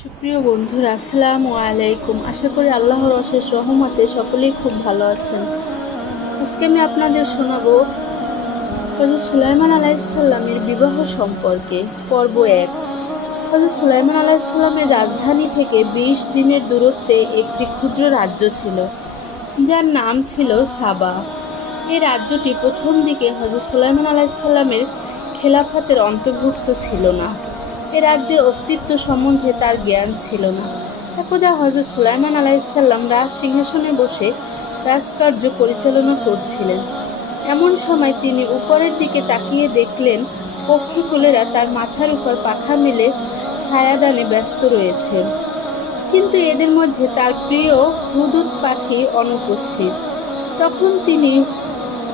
সুপ্রিয় বন্ধুরা, আসসালামু আলাইকুম। আশা করি আল্লাহর অশেষ রহমতে সকলেই খুব ভালো আছেন। আজকে আমি আপনাদের শোনাবো হযরত সুলাইমান আলাইহিসসালামের বিবাহ সম্পর্কে। পর্ব ১। হযরত সুলাইমান আলাইহিসসালামের রাজধানী থেকে ২০ দিনের দূরত্বে একটি ক্ষুদ্র রাজ্য ছিল, যার নাম ছিল সাবা। এই রাজ্যটি প্রথম দিকে হযরত সুলাইমান আলাইহিসসালামের খেলাফতের অন্তর্ভুক্ত ছিল না। এ রাজ্যের অস্তিত্ব সম্বন্ধে তার জ্ঞান ছিল না। একদা হযরত সুলাইমান আলাইহিসসালাম রাজ সিংহাসনে বসে রাজকার্য পরিচালনা করছিলেন। এমন সময় তিনি উপরের দিকে তাকিয়ে দেখলেন পক্ষীকুলেরা তার মাথার উপর পাখা মেলে ছায়াদানে ব্যস্ত রয়েছে, কিন্তু এদের মধ্যে তার প্রিয় হুদহুদ পাখি অনুপস্থিত। তখন তিনি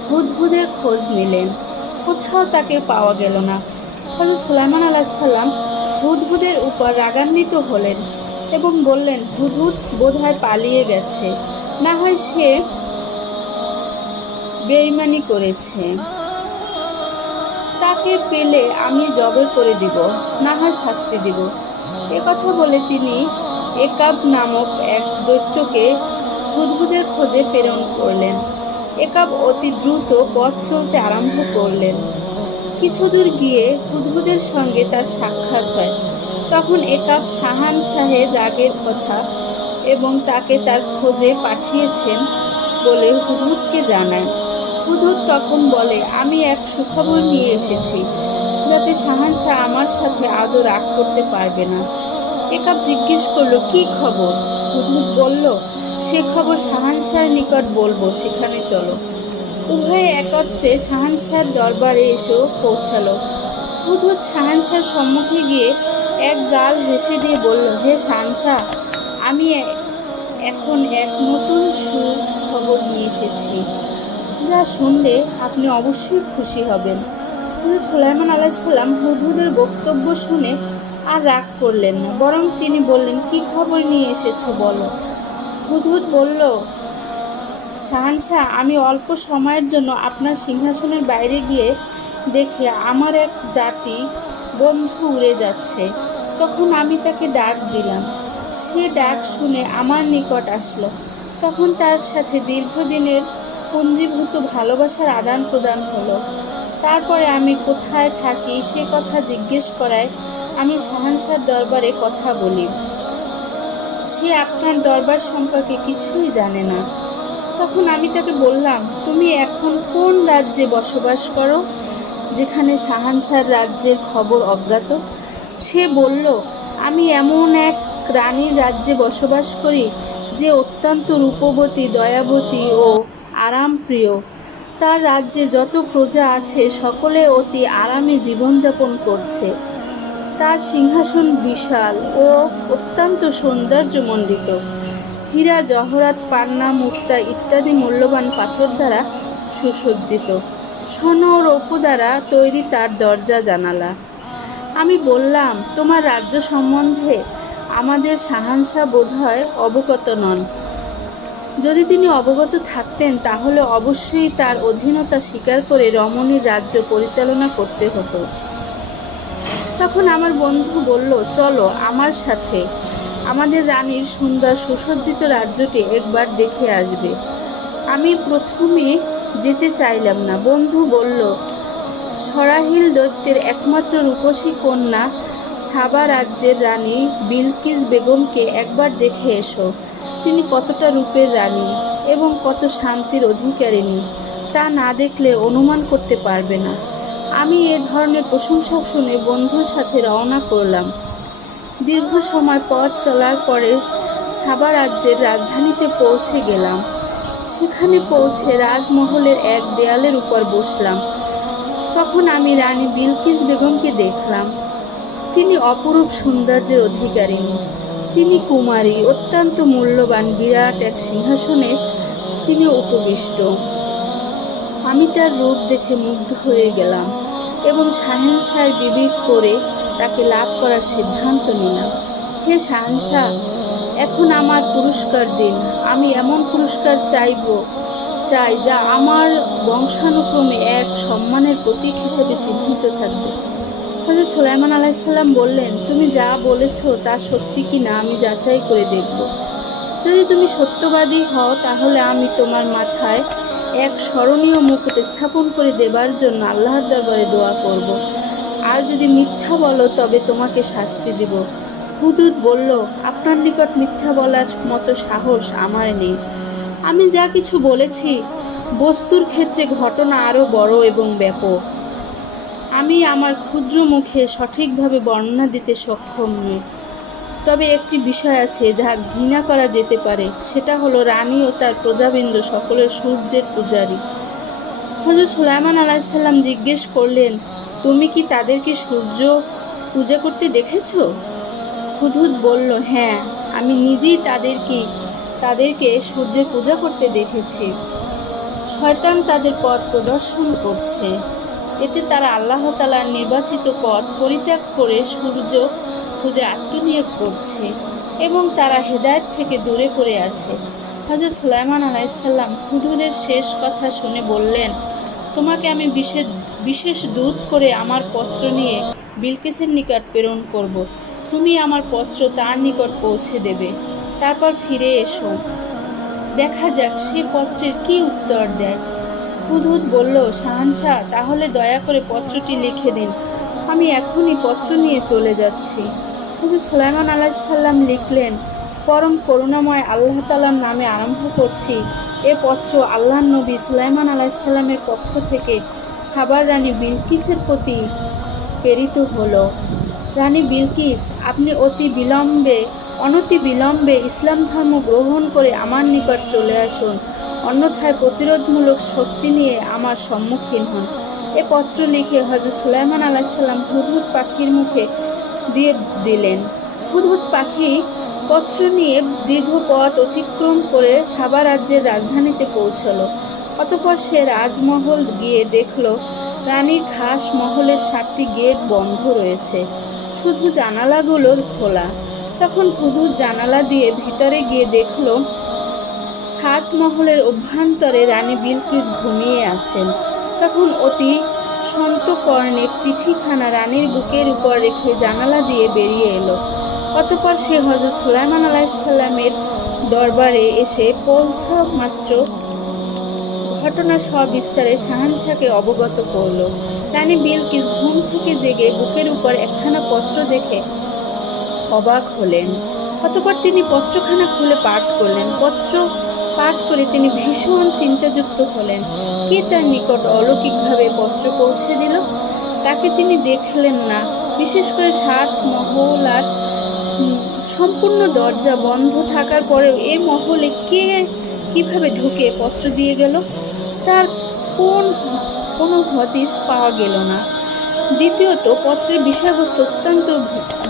হুদহুদের খোঁজ নিলেন, কোথাও তাকে পাওয়া গেল না। হযরত সুলাইমান আলাইহিসসালাম হুদহুদের উপর রাগান্বিত হলেন এবং বললেন, হুদহুদ বোধহয় পালিয়ে গেছে, না হয় সে বেঈমানি করেছে। তাকে পেলে আমি জবে করে দিব, না হয় শাস্তি দিব। একথা বলে তিনি একাব নামক এক দৈত্যকে হুদহুদের খোঁজে প্রেরণ করলেন। একাব অতি দ্রুত পথ চলতে আরম্ভ করলেন। কিছু দূর গিয়ে হুদহুদের সঙ্গে তার সাক্ষাৎ হয়। তখন একাব শাহানশাহের রাগের কথা এবং তাকে তার খোঁজে পাঠিয়েছেন বলে হুদহুদকে জানায়। হুদহুদ তখন বলে, আমি এক সুখবর নিয়ে এসেছি, যাতে শাহানশাহ আমার সাথে আদৌ রাগ করতে পারবে না। একাব জিজ্ঞেস করলো, কি খবর? হুদহুদ বলল, সে খবর শাহানশাহের নিকট বলবো, সেখানে চলো। উভয়ে একত্রে শাহানশাহের দরবারে এসেও পৌঁছালো। হুদহুদ শাহানশাহের সম্মুখে গিয়ে এক গাল হেসে দিয়ে বলল, হে শাহানশাহ, আমি এখন এক নতুন সুখবর নিয়ে এসেছি, যা শুনলে আপনি অবশ্যই খুশি হবেন। হযরত সুলাইমান আলাইহিসসালাম হুদহুদের বক্তব্য শুনে আর রাগ করলেন না, বরং তিনি বললেন, কি খবর নিয়ে এসেছো বলো। হুদহুদ বলল, শাহানশাহ, আমি অল্প সময়ের জন্য আপনার সিংহাসনের বাইরে গিয়ে দেখে আমার এক জাতি বন্ধু উড়ে যাচ্ছে। তখন আমি তাকে ডাক দিলাম। সে ডাক শুনে আমার নিকট আসলো। তখন তার সাথে দীর্ঘদিনের পুঞ্জীভূত ভালোবাসার আদান প্রদান হলো। তারপরে আমি কোথায় থাকি সে কথা জিজ্ঞেস করায় আমি শাহানশাহর দরবারে কথা বলি। সে আপনার দরবার সম্পর্কে কিছুই জানে না। তখন আমি তাকে বললাম, তুমি এখন কোন রাজ্যে বসবাস করো, যেখানে শাহানশাহর রাজ্যের খবর অজ্ঞাত? সে বলল, আমি এমন এক রানীর রাজ্যে বসবাস করি, যে অত্যন্ত রূপবতী, দয়াবতী ও আরামপ্রিয়। তার রাজ্যে যত প্রজা আছে সকলে অতি আরামে জীবনযাপন করছে। তার সিংহাসন বিশাল ও অত্যন্ত সৌন্দর্যমণ্ডিত। হীরা, জহরাত, পান্না, মুক্তা ইত্যাদি মূল্যবান পাথর দ্বারা সুসজ্জিত। স্বর্ণ ও রৌপ্য দ্বারা তৈরি তার দরজা জানালা। আমি বললাম, তোমার রাজ্য সম্বন্ধে আমাদের শাহানশাহ বোধহয় অবগত নন। যদি তিনি অবগত থাকতেন তাহলে অবশ্যই তার অধীনতা স্বীকার করে রমণীর রাজ্য পরিচালনা করতে হতো। তখন আমার বন্ধু বলল, চলো আমার সাথে, আমাদের রানীর সুন্দর সুসজ্জিত রাজ্যটি একবার দেখে আসবে। আমি প্রথমে যেতে চাইলাম না। বন্ধু বলল, সরাহিল দৈত্যের একমাত্র রূপসী কন্যা সাবা রাজ্যের রানী বিলকিস বেগমকে একবার দেখে এসো। তিনি কতটা রূপের রানী এবং কত শান্তির অধিকারিণী, তা না দেখলে অনুমান করতে পারবে না। আমি এ ধরনের প্রশংসা শুনে বন্ধুর সাথে রওনা করলাম। দীর্ঘ সময় পথ চলার পরে সাবা রাজ্যের রাজধানীতে পৌঁছে গেলাম। সেখানে পৌঁছে রাজমহলের এক দেয়ালের উপর বসলাম। তখন আমি রানী বিলকিস বেগমকে দেখলাম। তিনি অপরূপ সৌন্দর্যের অধিকারিণী। তিনি কুমারী, অত্যন্ত মূল্যবান বিরাট এক সিংহাসনে তিনি উপবিষ্ট। আমি তার রূপ দেখে মুগ্ধ হয়ে গেলাম এবং শাহানশাহের বিবেক করে তাকে লাভ করার সিদ্ধান্ত নিলাম। হে শাহানশাহ, এখন আমার পুরস্কার দিন। আমি এমন পুরস্কার চাই যা আমার বংশানুক্রমে এক সম্মানের প্রতীক হিসেবে চিহ্নিত থাকবে। হযরত সুলাইমান আলাইহিসসালাম বললেন, তুমি যা বলেছ তা সত্যি কি না আমি যাচাই করে দেখব। যদি তুমি সত্যবাদী হও তাহলে আমি তোমার মাথায় এক স্মরণীয় মুকুট স্থাপন করে দেবার জন্য আল্লাহর দরবারে দোয়া করব। আর যদি মিথ্যা বলো তবে তোমাকে শাস্তি দিব। হুদহুদ বলল, আপনার নিকট মিথ্যা বলার মতো সাহস আমার নেই। আমি যা কিছু বলেছি বস্তুর ক্ষেত্রে ঘটনা আরও বড় এবং ব্যাপক। আমি আমার ক্ষুদ্র মুখে সঠিকভাবে বর্ণনা দিতে সক্ষম নই। তবে একটি বিষয় আছে যা ঘৃণা করা যেতে পারে, সেটা হলো রানী ও তার প্রজাবৃন্দ সকলের সূর্যের পূজারী। হযরত সুলাইমান আলাইহিসসালাম জিজ্ঞেস করলেন, তুমি কি তাদেরকে সূর্য পূজা করতে দেখেছো? হুদহুদ বলল, হ্যাঁ, আমি নিজেই তাদেরকে সূর্যের পূজা করতে দেখেছি। শয়তান তাদের পথ প্রদর্শন করছে। এতে তারা আল্লাহ তাআলার নির্বাচিত পথ পরিত্যাগ করে সূর্য পূজায় আত্মনিয়োগ করছে এবং তারা হেদায়েত থেকে দূরে পড়ে আছে। হযরত সুলাইমান আলাইহিসসালাম হুদহুদের শেষ কথা শুনে বললেন, তোমাকে আমি বিশেষ দূত করে আমার পত্র নিয়ে বিলকিসের নিকট প্রেরণ করব। তুমি আমার পত্র তার নিকট পৌঁছে দেবে। তারপর ফিরে এসো, দেখা যাক সে পত্রের কি উত্তর দেয়। হুদহুদ বলল, শাহানশাহ, তাহলে দয়া করে পত্রটি লিখে দিন। আমি এখনই পত্র নিয়ে চলে যাচ্ছি। হযরত সুলাইমান আলাইহিসসালাম লিখলেন, পরম করুণাময় আল্লাহ তাআলার নামে আরম্ভ করছি। এ পত্র আল্লাহর নবী সুলাইমান আলাইহিসসালামের পক্ষ থেকে সাবার রানী বিলকিসের প্রতি প্রেরিত হলো। রানী বিলকিস, আপনি অনতি বিলম্বে ইসলাম ধর্ম গ্রহণ করে আমার নিকট চলে আসুন, অন্যথায় প্রতিরোধমূলক শক্তি নিয়ে আমার সম্মুখীন হন। এ পত্র লিখে হযরত সুলাইমান আলাইহিসসালাম হুদহুদ পাখির মুখে দিয়ে দিলেন। হুদহুদ পাখি পত্র নিয়ে দীর্ঘ পথ অতিক্রম করে সাবা রাজ্যের রাজধানীতে পৌঁছল। অতঃপর সে রাজমহল গিয়ে দেখল রানীর খাস মহলের 7টি গেট বন্ধ রয়েছে, শুধু জানালাগুলো খোলা। তখন হুদহুদ জানালা দিয়ে ভিতরে গিয়ে দেখল 7 মহলের অভ্যন্তরে রানী বিলকিস ঘুমিয়ে আছেন। তখন অতি সন্তর্পণে চিঠিখানা রানীর বুকের উপর রেখে জানালা দিয়ে বেরিয়ে এলো। অতঃপর সে হযরত সুলাইমান আলাইহিসসালামের দরবারে এসে পৌঁছা মাত্র ঘটনা সবিস্তারে শাহানশাহকে অবগত করল। রানী বিলকিস ঘুম থেকে জেগে বুকের উপর একখানা পত্র দেখে অবাক হলেন। অতঃপর তিনি পত্রখানা খুলে পাঠ করলেন। পত্র পাঠ করে তিনি ভীষণ চিন্তাযুক্ত হলেন। কে তার নিকট অলৌকিকভাবে পত্র পৌঁছে দিল? তাকে তিনি দেখলেন না। বিশেষ করে 7 মহলার সম্পূর্ণ দরজা বন্ধ থাকার পরেও এ মহলে কিভাবে ঢুকে পত্র দিয়ে গেল, তার কোনো হদিস পাওয়া গেল না। দ্বিতীয়ত, পত্রের বিষয়বস্তু অত্যন্ত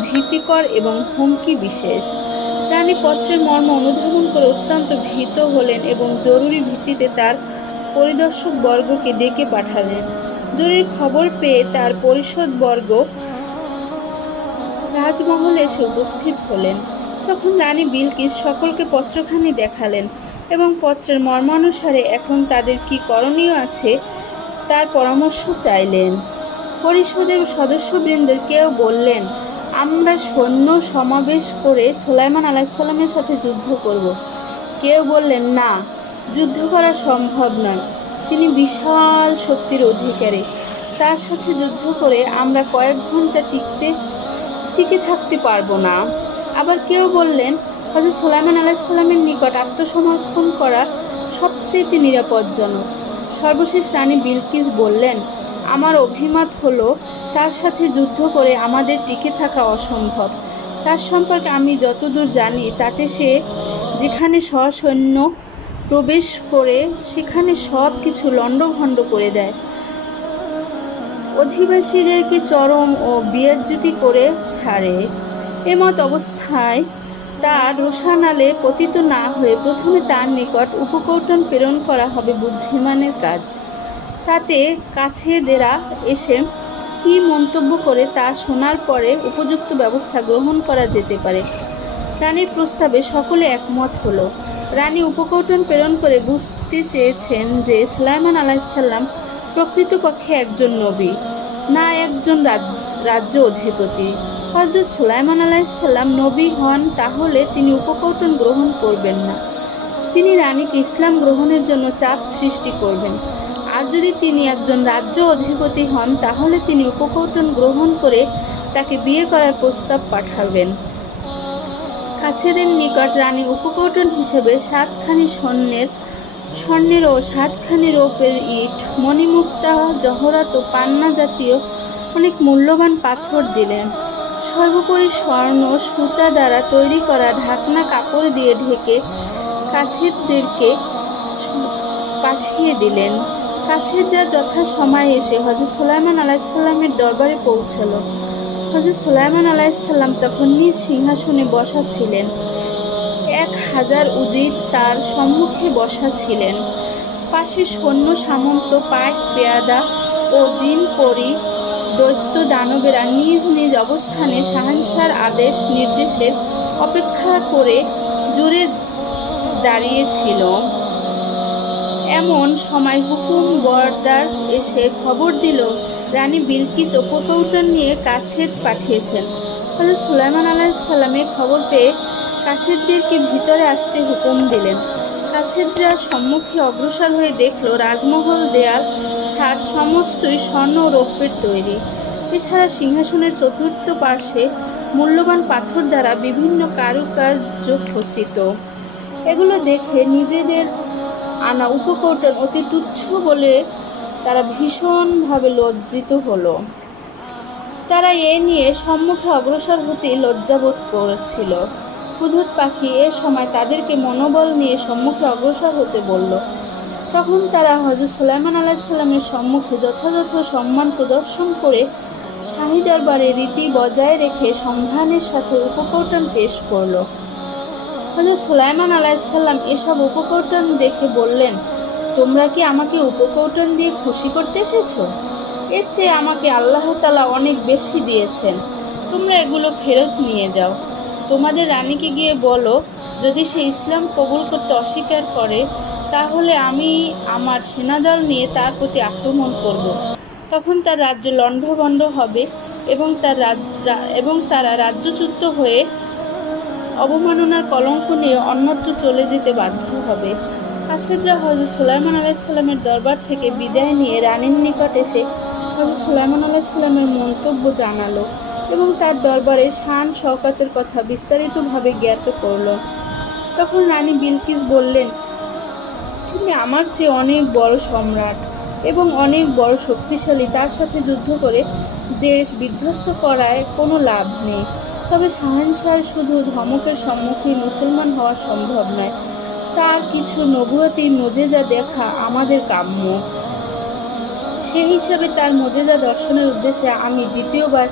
ভীতিকর এবং হুমকি বিশেষ। রানী পত্রের মর্ম অনুধাবন করে অত্যন্ত ভীত হলেন এবং জরুরি ভিত্তিতে তার পরিদর্শক বর্গকে ডেকে পাঠালেন। জরুরি খবর পেয়ে তার পরিষদবর্গ রাজমহলে এসে উপস্থিত হলেন। তখন রানী বিলকিস সকলকে পত্রখানি দেখালেন এবং পত্রের মর্মানুসারে এখন তাদের কি করণীয় আছে তার পরামর্শ চাইলেন। পরিষদের সদস্যবৃন্দের কেউ বললেন, আমরা সৈন্য সমাবেশ করে সুলাইমান আলাইহিসসালামের সাথে যুদ্ধ করব। কেউ বললেন, না, যুদ্ধ করা সম্ভব নয়, তিনি বিশাল শক্তির অধিকারী, তার সাথে যুদ্ধ করে আমরা কয়েক ঘন্টা টিকে থাকতে পারবো না। আবার কেউ বললেন, হযরত সুলাইমান আলাইহিসসালামের নিকট আত্মসমর্পণ করা সবচেয়ে নিরাপদজনক। সর্বশেষ রানী বিলকিস বললেন, আমার অভিমত হলো তার সাথে যুদ্ধ করে আমাদের টিকে থাকা অসম্ভব। তার সম্পর্কে আমি যতদূর জানি তাতে সে যেখানে সসৈন্য প্রবেশ করে সেখানে সব কিছু লণ্ডভণ্ড করে দেয়, অধিবাসীদেরকে চরম ও বিয়াজ্জতি করে ছাড়ে। এমত অবস্থায় তার রোষানলে পতিত না হয়ে প্রথমে তার নিকট উপকৌটন প্রেরণ করা হবে বুদ্ধিমানের কাজ। তাতে কাছেদেরা এসে কি মন্তব্য করে তা শোনার পরে উপযুক্ত ব্যবস্থা গ্রহণ করা যেতে পারে। রানীর প্রস্তাবে সকলে একমত হলো। রানী উপকৌটন প্রেরণ করে বুঝতে চেয়েছেন যে সুলাইমান আলাইহিসসালাম প্রকৃতপক্ষে একজন নবী। না একজন রাজ্য অধিপতি। হযরত সুলাইমান আলাইহিসসালাম নবী হন, তাহলে তিনি উপকৌটন গ্রহণ করবেন না। তিনি রানীকে ইসলাম গ্রহণের জন্য চাপ সৃষ্টি করবেন। আর যদি তিনি একজন রাজ্য অধিপতি হন, তাহলে তিনি উপকৌটন গ্রহণ করে তাকে বিয়ে করার প্রস্তাব পাঠাবেন। কাছেদের নিকট রানী উপকৌটন হিসেবে 7খানি স্বর্ণের ও 7খানি রৌপ্যের ইট, মণিমুক্তা, জহরাত ও পান্না জাতীয় অনেক মূল্যবান পাথর দিলেন। সর্বোপরি স্বর্ণ সুতা দ্বারা তৈরি করা ঢাকনা কাপড় দিয়ে ঢেকে কাছেরদেরকে পাঠিয়ে দিলেন। কাছেররা যথা সময়ে এসে হযরত সুলাইমান আলাইহিসসালামের দরবারে পৌঁছল। হযরত সুলাইমান আলাইহিসসালাম তখন নিজ সিংহাসনে বসা ছিলেন। 1000 উজির তার সম্মুখে বসা ছিলেন। পাশে সৈন্য সামন্ত, পাইক পেয়াদা ও জিন পরি, দৈত্য দানবেরা নিজ নিজ অবস্থানে শাহনশাহর আদেশ নির্দেশের অপেক্ষা করে জুড়ে দাঁড়িয়েছিল। এমন সময় হুকুম বরদার এসে খবর দিল, রানী বিলকিস উপকৌটন নিয়ে কাছেদ পাঠিয়েছেন। হযরত সুলাইমান আলাইহিসসালাম খবর পেয়ে কাছেদদেরকে ভিতরে আসতে হুকুম দিলেন। কাছেদরা সম্মুখে অগ্রসর হয়ে দেখল, রাজমহল, দেয়াল, ছাদ সমস্তই স্বর্ণ ও রৌপ্যের তৈরি। এছাড়া সিংহাসনের চতুর্থ পার্শ্বে মূল্যবান পাথর দ্বারা বিভিন্ন কারুকার্য খচিত। এগুলো দেখে নিজেদের আনা উপকৌটন অতি তুচ্ছ বলে তারা ভীষণভাবে লজ্জিত হলো। তারা এ নিয়ে সম্মুখে অগ্রসর হতেই লজ্জাবোধ করছিল। হুদহুদ পাখি এ সময় তাদেরকে মনোবল নিয়ে সম্মুখে অগ্রসর হতে বলল। তখন তারা হযরত সুলাইমান আলাইহিসসালামের সম্মুখে যথাযথ সম্মান প্রদর্শন করে শাহী দরবারে রীতি বজায় রেখে সম্মানের সাথে উপকৌটন পেশ করল। হযরত সুলাইমান আলাইহিসসালাম এসব উপকৌটন দেখে বললেন, তোমরা কি আমাকে উপকৌটন দিয়ে খুশি করতে এসেছো? এর চেয়ে আমাকে আল্লাহ তাআলা অনেক বেশি দিয়েছেন। তোমরা এগুলো ফেরত নিয়ে যাও। তোমাদের রানীকে গিয়ে বলো, যদি সে ইসলাম কবুল করতে অস্বীকার করে, তাহলে আমি আমার সেনাদল নিয়ে তার প্রতি আক্রমণ করব। তখন তার রাজ্য লণ্ডভণ্ড হবে এবং তারা রাজ্যচ্যুত হয়ে অবমাননার কলঙ্ক নিয়ে অন্যত্র চলে যেতে বাধ্য হবে। কাছেদরা হযরত সুলাইমান আলাইহিসসালামের দরবার থেকে বিদায় নিয়ে রানীর নিকট এসে হযরত সুলাইমান আলাইহিসসালামের মন্তব্য জানালো এবং তার দরবারে শান শওকতের কথা বিস্তারিতভাবে জ্ঞাত করল। তখন রানী বিলকিস বললেন, তুমি আমার চেয়ে অনেক বড় সম্রাট এবং অনেক বড় শক্তিশালী। তার সাথে যুদ্ধ করে দেশ বিধ্বস্ত করায় কোনো লাভ নেই। তবে শাহনশাহর শুধু ধমকের সম্মুখীন মুসলমান হওয়া সম্ভব নয়, তার কিছু নবুয়তি মুজিজা দেখা আমাদের কাম্য। সেই হিসাবে তার মুজিজা দর্শনের উদ্দেশ্যে আমি দ্বিতীয়বার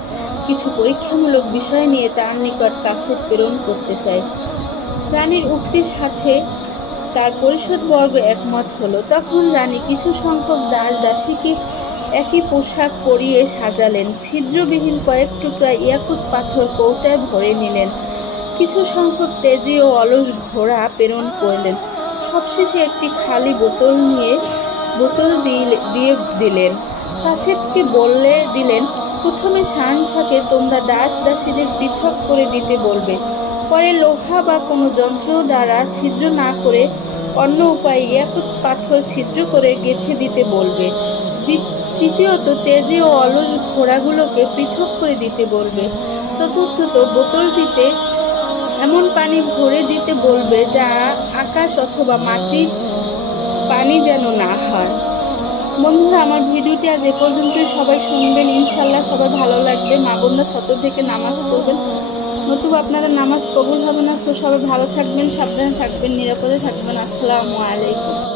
কিছু পরীক্ষামূলক বিষয় নিয়ে তার নিকট কাছেদ প্রেরণ করতে চাই। রানীর উক্তির সাথে তার পরিষদবর্গ একমত হলো। তখন রানী কিছু সংখ্যক দাস দাসীকে একই পোশাক পরিয়ে সাজালেন। ছিদ্রবিহীন কয়েক টুকরা ইয়াকুত পাথর কৌটায় ভরে নিলেন। কিছু সংখ্যক তেজি ও অলস ঘোড়া প্রেরণ করলেন। সবশেষে একটি খালি বোতল দিয়ে দিলেন। কাছেদকে বলে দিলেন, প্রথমে শাহনশাহকে তোমরা দাস দাসীদের পৃথক করে দিতে বলবে। পরে লোহা বা কোনো যন্ত্র দ্বারা ছিদ্র না করে অন্য উপায়ে ইয়াকুত পাথর ছিদ্র করে গেঁথে দিতে বলবে। তৃতীয়ত, তেজি ও অলস ঘোড়াগুলোকে পৃথক করে দিতে বলবে। চতুর্থত, বোতলটিতে এমন পানি ভরে দিতে বলবে যা আকাশ অথবা মাটির পানি যেন না হয়। বন্ধুরা, আমার ভিডিওটি আজ এ পর্যন্তই। সবাই শুনবেন, ইনশাল্লাহ সবার ভালো লাগবে। মা বোনরা সতর থেকে নামাজ পড়বেন, নতুবা আপনাদের নামাজ কবুল হবে না। সবাই ভালো থাকবেন, সাবধানে থাকবেন, নিরাপদে থাকবেন। আসসালামু আলাইকুম।